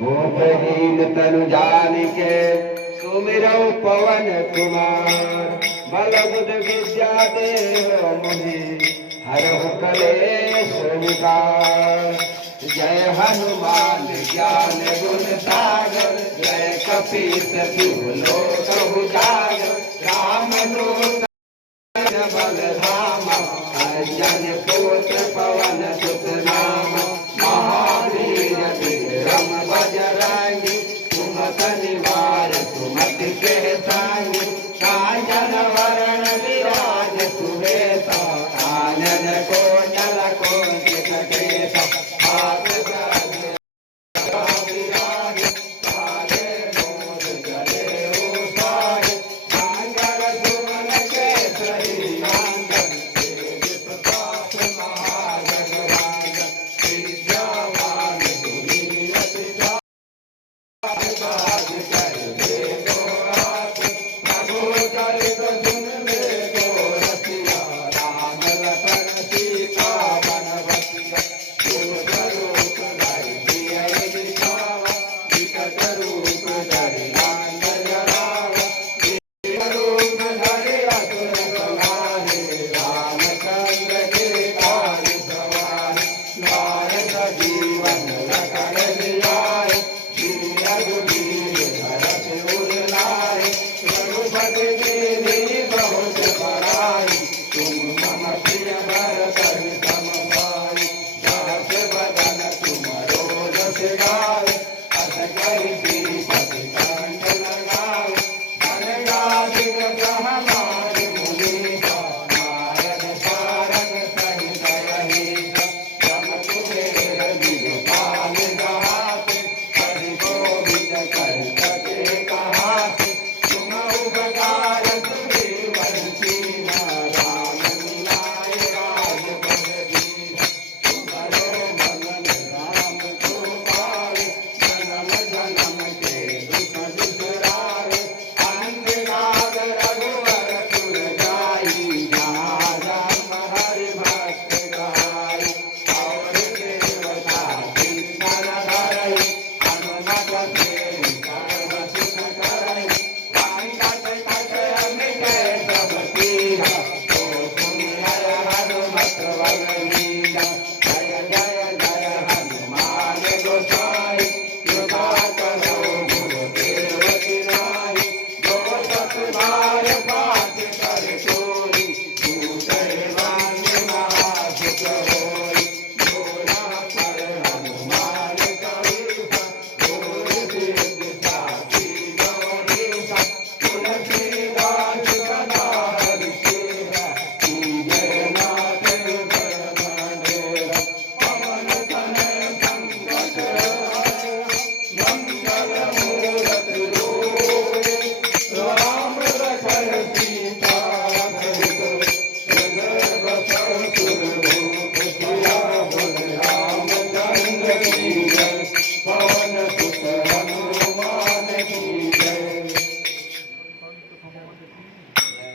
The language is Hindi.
गोपहीन तनु जान के सुमिरौ पवन कुमार बल बुध विद्या देव मुनि हरहु कलेश जय हनुमान ज्ञान गुण सागर, जय कपित पिहुलो कहु जाय राम दूत बल धाम अंजन पुत्र पवन सुत नाम महावीर विक्रम बजरंगी तुम निवार तुमति के संग कांचन वरण विराज सुवेता कानन को Thank you.